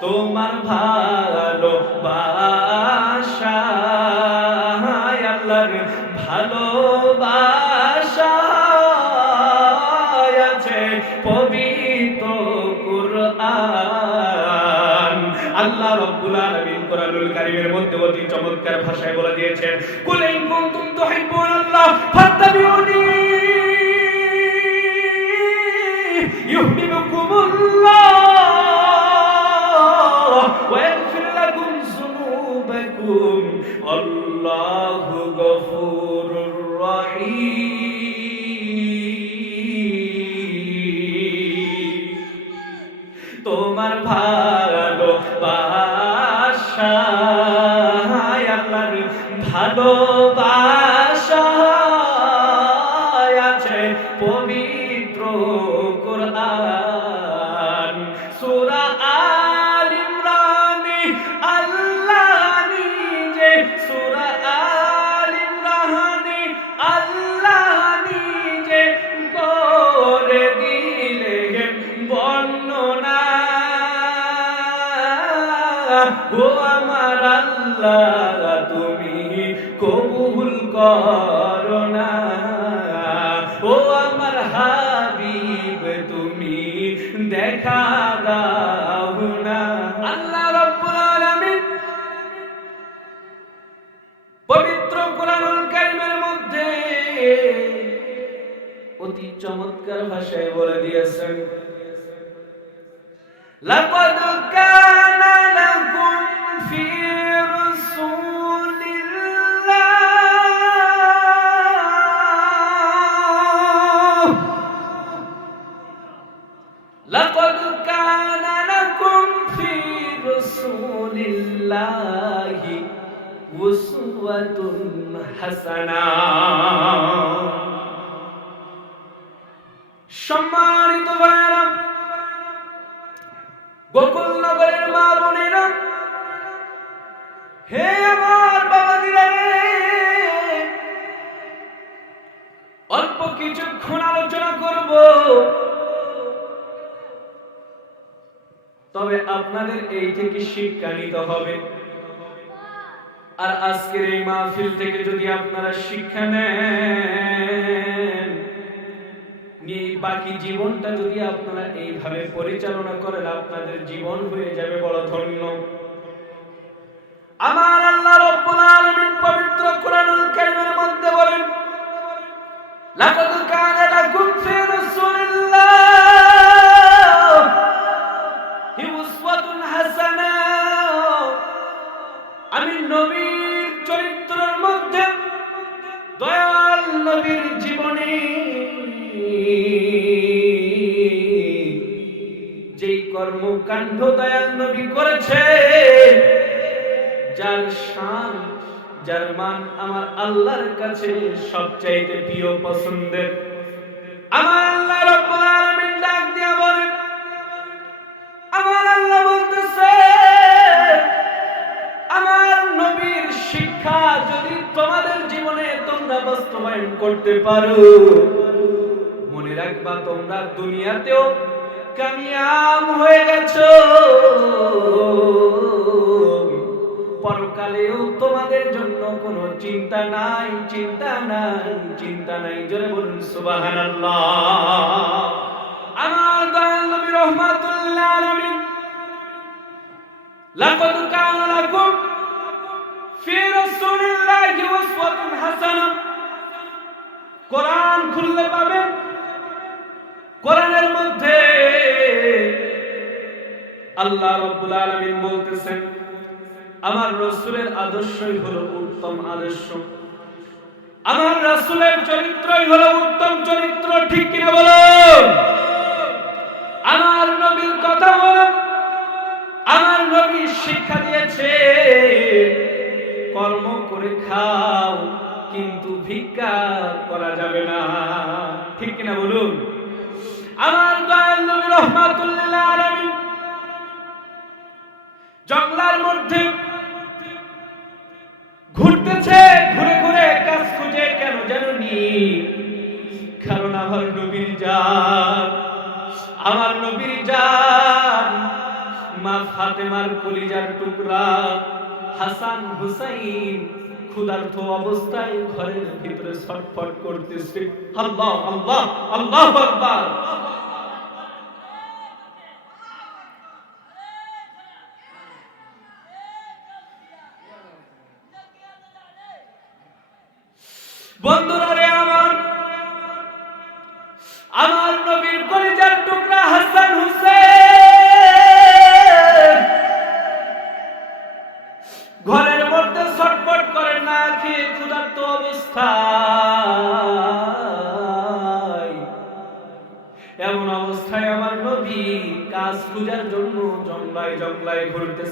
তোমার ভালো আল্লাহর ভালোবাসা আছে আল্লাহ রাব্বুল আলামিন কোরআনুল কারীমের মধ্যে অতি চমৎকার ভাষায় বলে দিয়েছেন, কুল তোমার ভালো বাসায় আল্লাহর ভালোবাসা দেখা আল্লাহ রব্বুল পবিত্র কোরআনুল কারীমের মধ্যে অতি চমৎকার ভাষায় বলে দিয়েছেন লাকাদ লাহি হাসানা সম্মানিত ভাইরা গোকুল নগরের মা বোনেরা, হে আমার বাবাজিরা, অল্প কিছুক্ষণ আলোচনা করব। তবে আপনাদের এই থেকে শিক্ষা নিতে হবে? আর আজকের এই মাহফিল থেকে যদি আপনারা শিক্ষা নেন বাকি জীবনটা যদি আপনারা এইভাবে পরিচালনা করেন, আপনাদের জীবন হয়ে যাবে বড় ধন্য। আমার আল্লাহ রব্বুল আলামিন পবিত্র কোরআনুল কারীমের মধ্যে বলেন, লাকাদ কর্মকাণ্ড দয়াল নবী করেছে। যার শান, যার মান আমার আল্লাহর কাছে সবচাইতে প্রিয় পছন্দের। আমার আল্লাহ রব্বুল আলামিন ডাক দিয়া বলে, আমার আল্লাহ বলতেছে, আমার নবীর শিক্ষা যদি তোমাদের জীবনে তোমরা বাস্তবায়ন করতে পারো, মনে রাখবা তোমরা দুনিয়াতেও কামিয়াব হয়ে গেছো। পরকালেও তোমাদের জন্য কোনো চিন্তা নাই চিন্তা নাই চিন্তা নাই। জোরে বলুন, সুবহানাল্লাহ। আমার দয়াল নবী রহমাতুল্লাহ আলামিন, লাকাদ কানা লাকুম ফি রাসূলিল্লাহি কোরআন খুললে পাবেন কোরআনের মধ্যে আল্লাহ রাব্বুল আলামিন বলতেছেন, আমার রাসূলের আদর্শই হলো উত্তম আদর্শ। আমার রাসূলের চরিত্রই হলো উত্তম চরিত্র, ঠিক কিনা বলুন? আমার নবীর কথা হলো আমার নবী শিক্ষা দিয়েছে, কর্ম করে খাও, কিন্তু ভিক্ষা করা যাবে না। ঠিক কিনা বলুন? আমার দয়াল নবী রহমাতুল্লাহ আলামিন জঙ্গলার মধ্যে ঘুরতেছে, ঘুরে ঘুরে কাজ খুঁজে কেন জানি কারণ আমার নবীর জান, আমার নবীর জান, মা ফাতেমার কলিজার টুকরা হাসান হুসাইন ক্ষুধার্থ অবস্থায় ঘরের ভিতরে ছটফট করতেছে। আল্লাহ আল্লাহ আল্লাহ আকবার।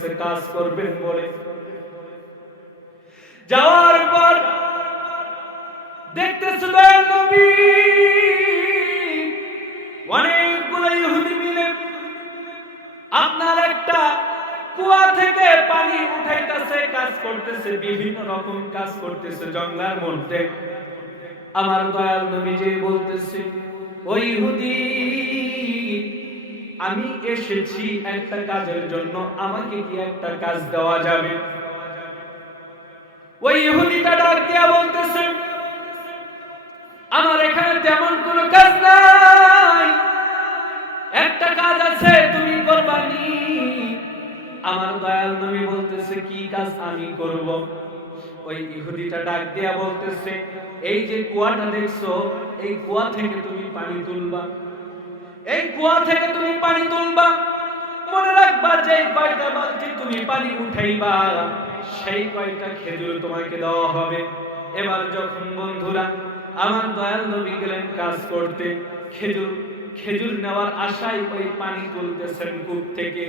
ঘুরতেছে কাজ করবেন বলে। যাওয়ার পর নবী? অনেকগুলো ইহুদি মিলে আপনার একটা কুয়া থেকে পানি উঠাইতেছে, কাজ করতেছে, বিভিন্ন রকম কাজ করতেছে, জঙ্গলার মধ্যে। আমার দয়াল নবী যে বলতেছে ওই ইহুদি আমি এসেছি একটা কাজের জন্য, আমাকে কি একটা কাজ দেওয়া যাবে? ওই ইহুদিটা ডাক দিয়া বলতেছে, আমার এখানে তেমন কোনো কাজ নাই। একটা কাজ আছে, তুমি করবানি। আমার দয়াল নবী বলতেছে, কি কাজ আমি করব? ওই ইহুদিটা ডাক দিয়া বলতেছে, এই যে কুয়াটা দেখছ, এই কুয়া থেকে তুমি পানি তুলবা। এই কুয়া থেকে তুমি পানি তুলবা। মনে রাখবা যে কয়টা বালতি তুমি পানি উঠাইবা, সেই কয়টা খেজুর তোমাকে দেওয়া হবে। এবার যখন বন্ধুরা আমার দয়াল নবী গেলেন কাজ করতে, খেজুর খেজুর নেওয়ার আশায় ওই পানি তুলতেছেন কূপ থেকে।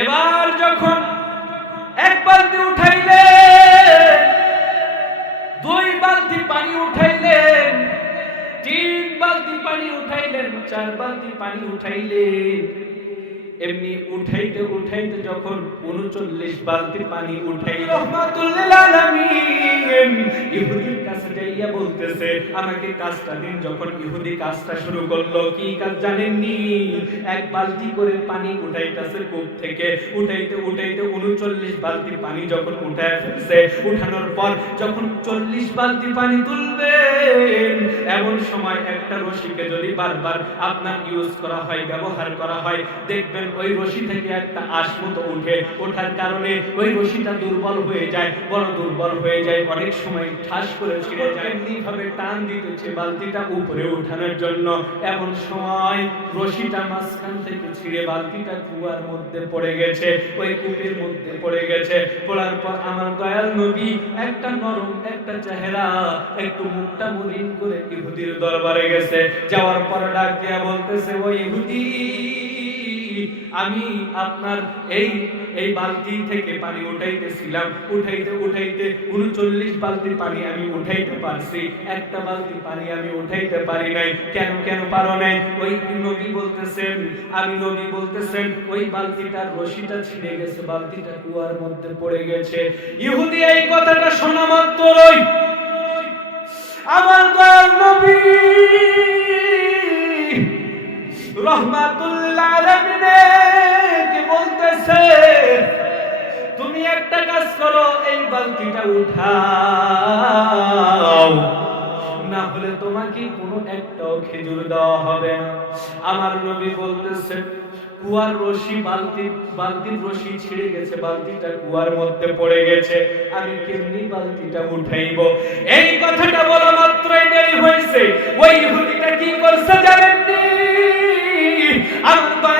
এবার যখন এক বালতি উঠাইলে দুই বালতি পানি উঠাইলেন তিন বালতি পানি উঠাইলেন চার বালতি পানি উঠাইলেন এমনি উঠাইতে উঠাইতে যখন উনচল্লিশ বালতি পানি উঠাই ইহুদির কাছে যাইয়া বলতেছে আমাকে কাজটা দিন। যখন ইহুদি কাজটা শুরু করল কি কাজ জানেননি? এক বালতি করে পানি উঠাইতেছে কূপ থেকে। উঠাইতে উঠাইতে উনচল্লিশ বালতি পানি যখন উঠায় ফেলছে উঠানোর পর যখন চল্লিশ বালতি পানি তুলবেন এমন সময় একটা রশিকে যদি বারবার আপনার ইউজ করা হয় ব্যবহার করা হয় দেখবেন ওই রশি থেকে একটা আশ মতো উঠে ওঠার কারণে ওই রশিটা দুর্বল হয়ে যায়, বড় দুর্বল হয়ে যায়। অনেক সময় ঠাস করে ছিঁড়ে যায়। ভাবে টান দিতেছে বালতিটা উপরে উঠানোর জন্য। এমন সময় রশিটা মাঝখান থেকে ছিঁড়ে বালতিটা কুয়ার মধ্যে পড়ে গেছে। ওই কূপের মধ্যে পড়ে গেছে। পড়ার পর আমার দয়াল নবী একটা নরম, একটা চেহারা, একটু মুখটা মলিন করে ইহুদির দরবারে গেছে। যাওয়ার পর ডাক দিয়া বলতেছে ওই ইহুদি আমি আপনার এই এই বালতি থেকে পানি উঠাইতেছিলাম। উঠাইতে উঠাইতে উনচল্লিশ বালতি পানি আমি উঠাইতে পারছি। একটা বালতি পানি আমি উঠাইতে পারি নাই। কেন কেন পারো নাই? ওই নবী বলতেছেন, আমি নবী বলতেছেন, ওই বালতিটার রশিটা ছিঁড়ে গেছে, বালতিটা কুয়ার মধ্যে পড়ে গেছে। ইহুদি, এই কথাটা শোনা মাত্রই। আমার দয়াল নবী! একটা কাজ করো, এই বালতিটা উঠাও। না হলে তোমাকে কোনো একটাও খেজুর দেওয়া হবে না। আমার নবী বলতেছেন, কুয়ার রশি বালতি, বালতির রশি ছিঁড়ে গেছে, বালতিটা কুয়ার মধ্যে পড়ে গেছে, আমি কেমনি বালতিটা উঠাইব? এই কথাটা বলা মাত্রই দেরি হয়েছে। ওই ইহুদিটা কি করছে জানেননি আমার দয়াল নবী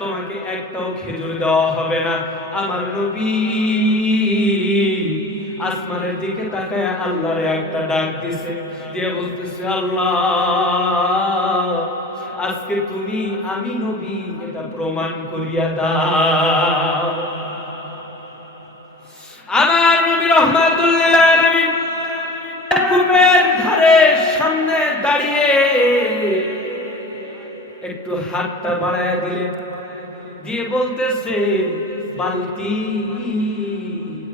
তোমাকে একটাও খেজুর দেওয়া হবে না। আমার নবী, আসমানের দিকে তাকায় আল্লাহর একটা ডাক দিছে, দিয়ে বলতেছে, আল্লাহ, আজকে তুমি আমি নবী, এটা প্রমাণ করিয়া দাও। আমার নবী রহমাতুল্লিল আলামিন কূপের ধারে সামনে দাঁড়িয়ে একটু হাতটা বাড়ায় দিলেন দিয়ে বলতেছে, বালতি,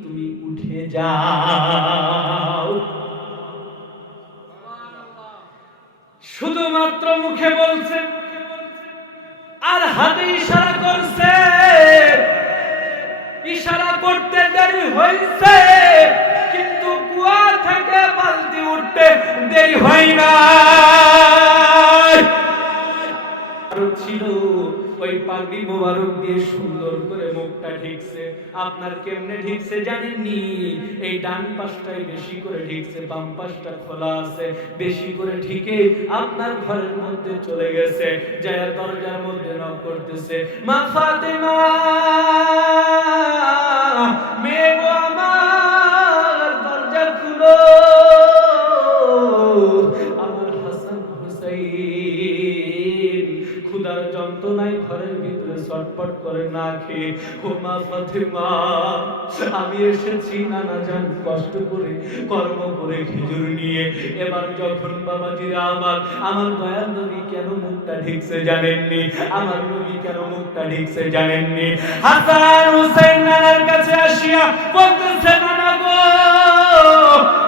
তুমি উঠে যাও। শুধুমাত্র মুখে বলছে, আর হাতে ইশারা করছে, ইশারা করতে দেরি হয়েছে, কিন্তু কুয়া থেকে বালতি উঠতে দেরি হয় না। ছিল। ওই পাগড়ি মোবারক দিয়ে সুন্দর করে মুখটা ঠিকছে আপনার কেমনে ঠিকছে জানেননি? এই ডান পাশটাই বেশি করে ঢিকছে, বাম পাশটা খোলা আছে। বেশি করে ঠিকে আপনার ঘরের মধ্যে চলে গেছে, যায় দরজার মধ্যে নক করতেছে। মা ফাতেমা! করে না খেয়ে। ও মা ফাতেমা, আমি এসেছি নানা জান কষ্ট করে, কর্ম করে খেজুর নিয়ে। এবার যখন বাবাজিরা আমার আমার দয়াল নবী কেন মুখটা ঢিকছে জানেননি? আমার নবী কেন মুখটা ঢিকছে জানেননি? হাসান হুসাইন নানার কাছে আসিয়া বলতেছে, নানা গো,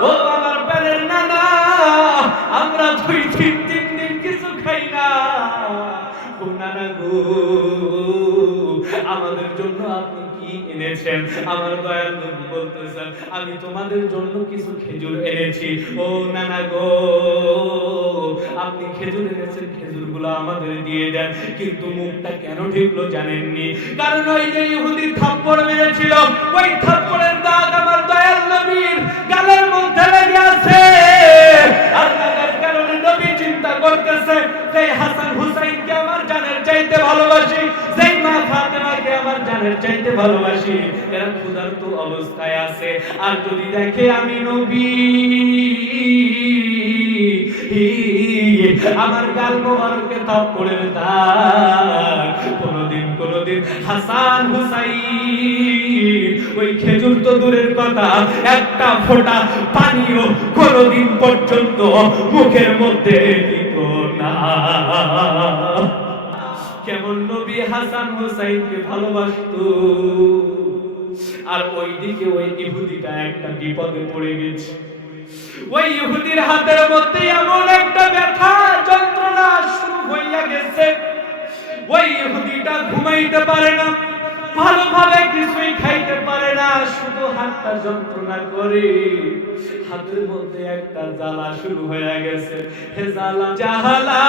ও আমার প্যারের নানা, আমরা দুই তিন তিন দিন কিছু খাই না। ও নানা গো জন্য আপনি কি এনেছেন? আমার দয়াল বলতেছেন, আমি তোমাদের জন্য কিছু খেজুর এনেছি। ও নানা গো, আপনি খেজুর এনেছেন খেজুরগুলো আমাদের দিয়ে দেন। কিন্তু মুখটা কেন ঢুকলো জানেননি? কারণ ওই যে ইহুদি থাপ্পড় মেরেছিল, ওই থাপ্পড়ের দাগ আমার দয়াল নবীর গালের মধ্যে লেগে আছে। আর কারণে নবী চিন্তা করতেছে, যে হাসান হুসাইনকে আমার জানের চাইতে ভালোবাসি আমার চাইতে ভালোবাসি। এরা ক্ষুধার্ত অবস্থায় আছে। আর যদি দেখে আমি নবী, আমার গাল মোবারকে থাপ্পড়ের দাগ কোনদিন কোনদিন হাসান হুসাইন, ওই খেজুর তো দূরের কথা, একটা ফোঁটা পানিও কোনদিন পর্যন্ত মুখের মধ্যে দিত না। কেমন নবী হাসান হুসাইনকে ভালোবাসত। আর ওই দিকে ওই ইহুদিটা একটা বিপদে পড়ে গেছে। ওই ইহুদির হাতের মধ্যে এমন একটা ব্যথা, যন্ত্রণা শুরু হইয়া গেছে। ওই ইহুদিটা ঘুমাইতে পারে না। ভালোভাবে কিছুই খাইতে হাতটা যন্ত্রণা হাতের মধ্যে একটা জ্বালা শুরু হয়ে গেছে। হে জ্বালা জাহালা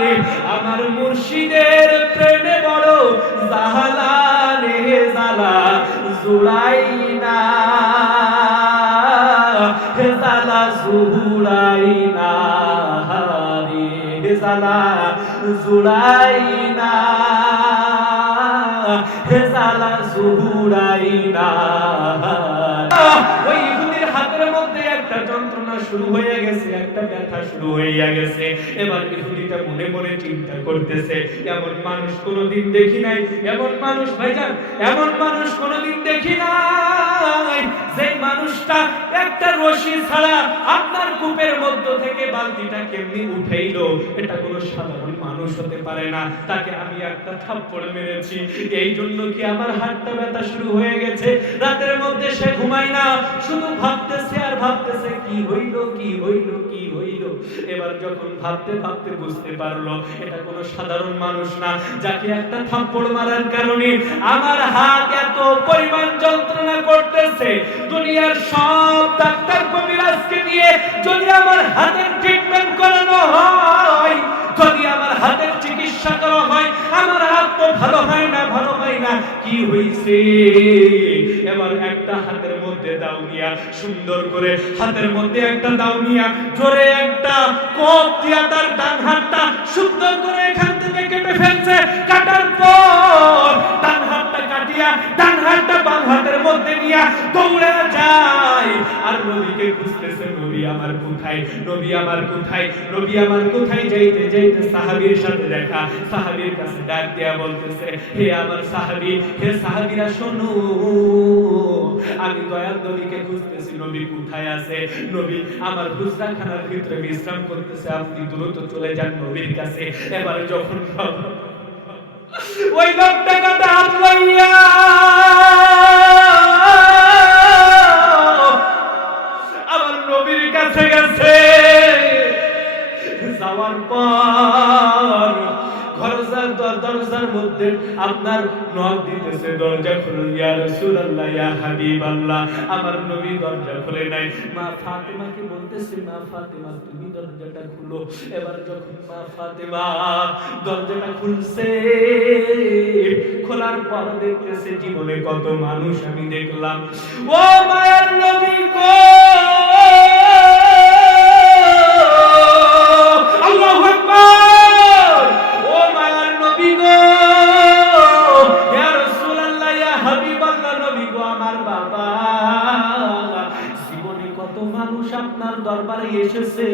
রে আমার মুর্শিদের প্রেমে বড় জাহালা রে হে জ্বালা জুড়াই না। হে জ্বালা জুড়াই না হে জ্বালা জুড়াই না। হে সুহুরাইনা ওই ইহুদির হাতের মধ্যে একটা যন্ত্রণা শুরু হয়ে গেছে, একটা ব্যথা শুরু হইয়া গেছে। এবার ইহুদিটা মনে মনে চিন্তা করতেছে, এমন মানুষ কোনোদিন দেখি নাই, এমন মানুষ ভাইজান, এমন মানুষ কোনোদিন দেখি নাই যে মানুষটা একটা রশি ছাড়া আপনার কূপের মধ্য থেকে বালতিটা কেমনি উঠাইলো, এটা কোনো সাধারণ মানুষ হতে পারে না। তাকে আমি একটা থাপ্পড় মেরেছি এই জন্য কি আমার হাতটা ব্যথা শুরু হয়ে গেছে? রাতের মধ্যে সে ঘুমায় না, শুধু ভাবতেছে আর ভাবতেছে কি হইল কি হইল কি হইল? এবার যখন ভাবতে ভাবতে বুঝতে পারল, এটা কোনো সাধারণ মানুষ না, যাকে একটা থাপ্পড় মারার কারণে আমার হাত এত পরিমাণ যন্ত্রণা করতেছে। দুনিয়ার সব ডাক্তার কবিরাজকে দিয়ে যদি আমার হাতের ট্রিটমেন্ট করানো হয়, যদি আমার হাতের চিকিৎসা করা হয়, আমার হাত তো ভালো হয় না। না কি হইছে? এবার একটা হাতের মধ্যে দাও নিয়া, সুন্দর করে হাতের মধ্যে একটা দাও নিয়া, জোরে একটা কোপ দিয়া তার ডান হাতটা সুন্দর করে এখান থেকে কেটে ফেলছে। কাটার পর ডান কাটিয়া ডান হাতটা বাম হাতের মধ্যে নিয়া দৌড়ে যায়। আর নবীকে খুঁজতেছে, নবী আমার কোথায়? নবী আমার কোথায়? নবী আমার কোথায়? যাইতে যাইতে সাহাবীর সাথে দেখা। সাহাবীর কাছে ডাক দেয়া বলতেছে, হে আমার সাহাবী, হে সাহাবীরা, শোনো। আমি দয়াল নবীকে খুঁজতেছি, নবী কোথায় আছে? নবী আমার হুজরাখানার ভিতরে বিশ্রাম করতেছে, আপনি দ্রুত চলে যান নবীর কাছে। এবার যখন ওই লোকটা কথা হাত লইয়া আপনার নখ দিতেছে, দরজা খুলুন, ইয়া রাসূলুল্লাহ, ইয়া হাবিবাল্লাহ। আমার নবী দরজা খুলে নাই। মা বলতেছে, মা তুমি দরজাটা খুলো। এবার যখন মা ফাতেমা দরজাটা খুলছে, খোলার পর দেখতেছে, জীবনে কত মানুষ আমি দেখলাম। ও মায়ের নবী গো! এসেছে।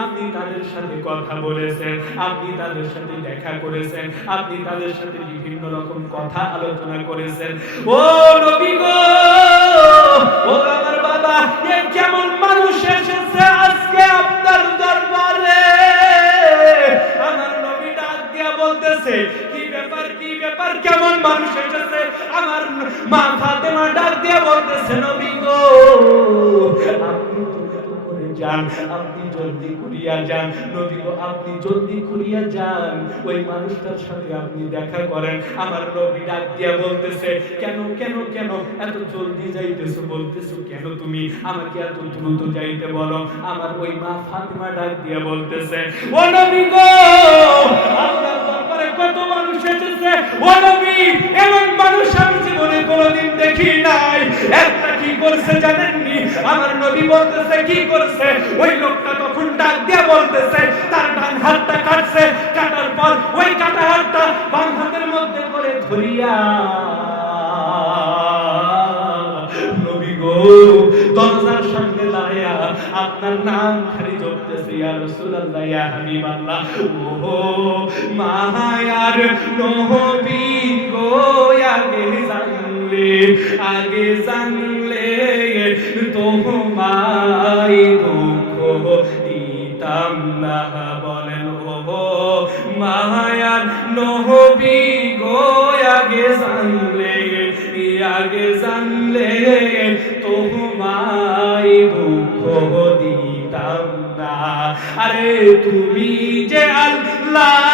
আপনি তাদের সাথে কথা বলেছেন, আপনি তাদের সাথে দেখা করেছেন, আপনি তাদের সাথে বিভিন্ন রকম কথা আলোচনা করেছেন। ও নবী গো! ও আমার বাবা, এ কেমন মানুষ এসেছে আজকে আপনার দরবারে। আমার নবী ডাক বলতেছে, কি ব্যাপার কি ব্যাপার, কেমন মানুষ এসেছে? আমার মা ফাতেমা ডাক দিয়া বলতেছে, নবী গো, আপনি যান, আপনি জলদি করিয়া যান। নবী গো, আপনি জলদি করিয়া যান। ওই মানুষটার সাথে আপনি দেখা করেন। আমার নবী ডাক দিয়া বলতেছে, কেন কেন কেন? এত জলদি যাইতেছো? বলতেছো, কেন তুমি? আমাকে এত দ্রুত যাইতে বলো। আমার ওই মা ফাতিমা ডাক দিয়া বলতেছে, ও নবী গো, আপনার কত মানুষ এসেছে? ও নবী, এমন মানুষ কোনোদিন দেখি নাই। একটা কি করছে জানেননি? আমার নবী বলতেছে, কি করছে? ওই লোকটা তখন ডাক দিয়া বলতেছে, তার ডান হাতটা কাটছে, কাটার পর ওই কাটা হাতটা বাম হাতের মধ্যে করে ধরিয়া নবী গো, দরজার সামনে আপনার নাম খালি জপতেছে, ইয়া রাসূলুল্লাহ, ইয়া হাবিবাল্লাহ। ও মায়ার নবী গো, আগে আগে জানলে তোমায় দুঃখ দিতাম না। বলেন ও মায়ার নহবি গো, আগে জানলে আগে জানলে তোমায় দুঃখ দিতাম না। আরে, তুমি যে আল্লাহর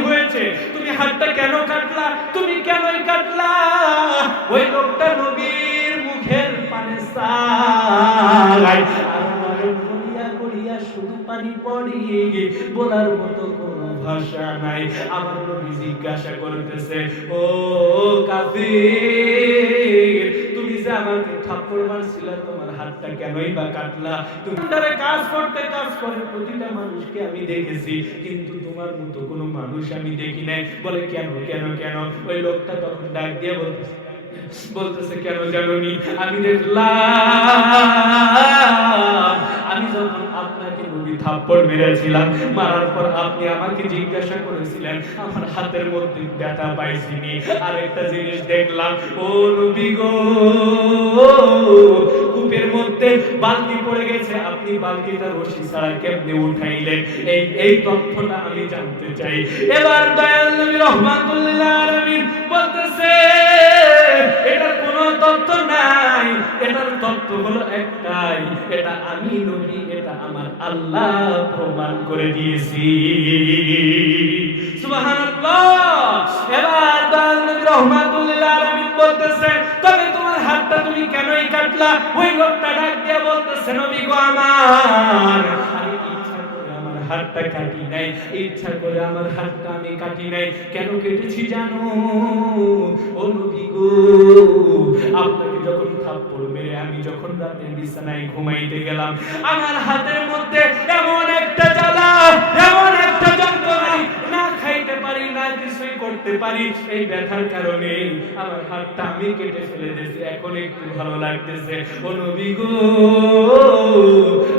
হয়েছে? তুমি হাতটা কেন কাটলা? তুমি কেনই কাটলা? ওই লোকটা নবীর মুখের পানে শুধু পানি পড়িয়ে বলার মতো কোনো ভাষা নাই। আমার নবী জিজ্ঞাসা করতেছে, ও কাফির তোমার হাতটা কেনই বা কাটলা? তুমি তারে কাজ করতে, কাজ করে প্রতিটা মানুষকে আমি দেখেছি, কিন্তু তোমার মতো কোনো মানুষ আমি দেখি নাই। বলে, কেন কেন কেন? ওই লোকটা তখন ডাক দিয়ে বলতেছে বলতেছে, কেন জানোনি? আমি দেখলাম, আমি যখন আপনাকে থাপ্পড় মেরেছিলাম, মারার পর আপনি আমাকে জিজ্ঞাসা করেছিলেন, আমার হাতের মধ্যে ব্যথা পাইছিনি। আর একটা জিনিস দেখলাম, ও নবী গো মধ্যে বালতি পড়ে গেছে। আপনি বালতিটা রশি ছাড়া কেমনে উঠাইলেন? এই এই তথ্যটা আমি জানতে চাই। এবার দয়াল নবী রহমাতুল্লাহ আলামিন বলতেছে এটা কোনো তথ্য নাই। এটার তথ্য হলো একটাই। এটা আমি নবী, এটা আমার আল্লাহ প্রমাণ করে দিয়েছি। সুবহানাল্লাহ। এবার দয়াল নবী রহমাতুল্লাহ আলামিন বলতেছে, তবে কাটলা ওই লোকটা ডাক দিয়ে বলতেছে, নবী গো, আমার হাতটা কাটি নাই, ইচ্ছা করে আমার হাতটা আমি কাটি নাই। কেন কেটেছি জানো? ও নবী গো, আপনাকে যখন থাপ্পড় মেরে আমি যখন বিছানায় ঘুমাইতে গেলাম, আমার হাতের মধ্যে এমন একটা জ্বালা, এমন একটা যন্ত্রণা না খাইতে পারি না কিছুই করতে পারি, এই ব্যথার কারণে আমার হাতটা আমি কেটে ফেলে দিয়েছি। এখন একটু ভালো লাগতেছে। ও নবী গো,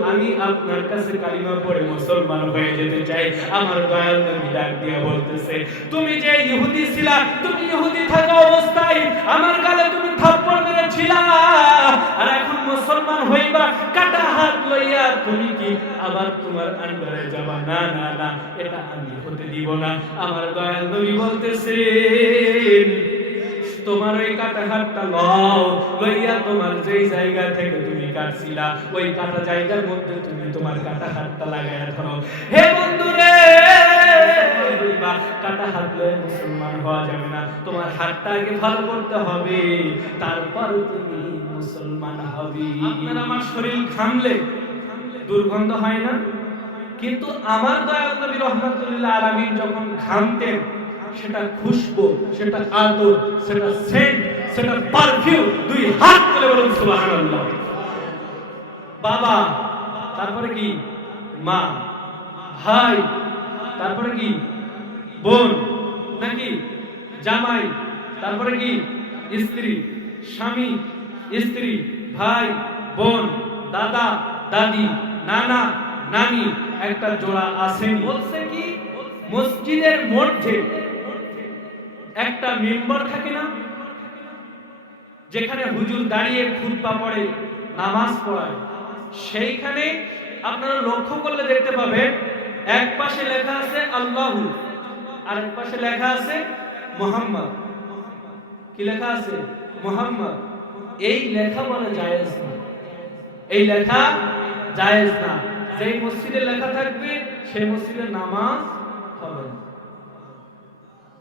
আমি আপনার কাছে কালিমা পড়ে মুসলমান হয়ে যেতে চাই। আমার দয়াল নবী ডাক দিয়ে বলতেছে, তুমি যে ইহুদি ছিলা, তুমি ইহুদি থাকা অবস্থায় আমার গালে তুমি থাপ্পড় মেরেছিলা। আর এখন মুসলমান হইবা, কাটা হাত লইয়া তুমি কি আবার তোমার আন্ডারে যাবা? না না না, এটা আমি হতে দিব না। আমার দয়াল নবী বলতেছেন, তোমার ওই কাটা হাতটা লও, লইয়া তোমার যেই জায়গা থেকে তুমি কাটছিলা, ওই কাটা জায়গার মধ্যে তুমি তোমার কাটা হাতটা লাগাইয়া ধরো। হে বন্ধু রে কাটা হাত মুসলমান হওয়া যাবে না তোমার হাতটা ভালো করতে হবে তারপর তুমি মুসলমান হবে আপনার আমার শরীর ঘামলে দুর্গন্ধ হয় না? কিন্তু আমার দয়াল নবী রহমাতুল্লাহ আলামিন যখন ঘামতেন, সেটা খুশবু, সেটা আদর, সেটা সেন্ট সেটা পারফিউম দুই হাত তুলে বলুন সুবহানাল্লাহ। বাবা, তারপরে কি? মা, ভাই তারপরে কি? বোন, নাকি? জামাই, তারপরে কি? স্ত্রী, স্বামী, স্ত্রী, ভাই, বোন, দাদা, দাদি, নানা, নানি, একটা জোড়া আছে। বলছে কি? মসজিদের মধ্যে একটা মেম্বার থাকে না, যেখানে হুজুর দাঁড়িয়ে খুতবা পড়ে, নামাজ পড়ায়। সেইখানে আপনারা লক্ষ্য করলে দেখতে পাবেন এক পাশে লেখা আছে আল্লাহু আর এক পাশে লেখা আছে মোহাম্মদ। কি লেখা আছে? মোহাম্মদ। এই লেখা বলা জায়েজ না। এই লেখা জায়েজ না। যেই মসজিদে লেখা থাকবে, সেই মসজিদে নামাজ হবে না।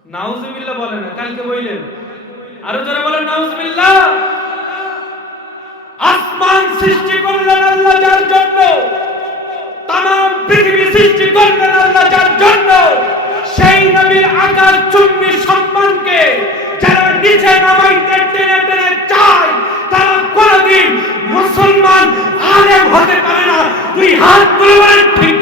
নাউজুবিল্লাহ বলে না, কালকে বললেন আরও যারা বলেন, নাউজুবিল্লাহ। আসমান সৃষ্টি করলেন আল্লাহ যার জন্য। তাম পৃথিবী সৃষ্টি করবেন আল্লাহ যার জন্য। সেই নবীর আকার চুম্বি সম্মানকে যারা নিচে নামাইতে টেনে টেনে চায়, তারা কোনদিন মুসলমান আলেম হতে পারে না। দুই হাত তুলে ঠিক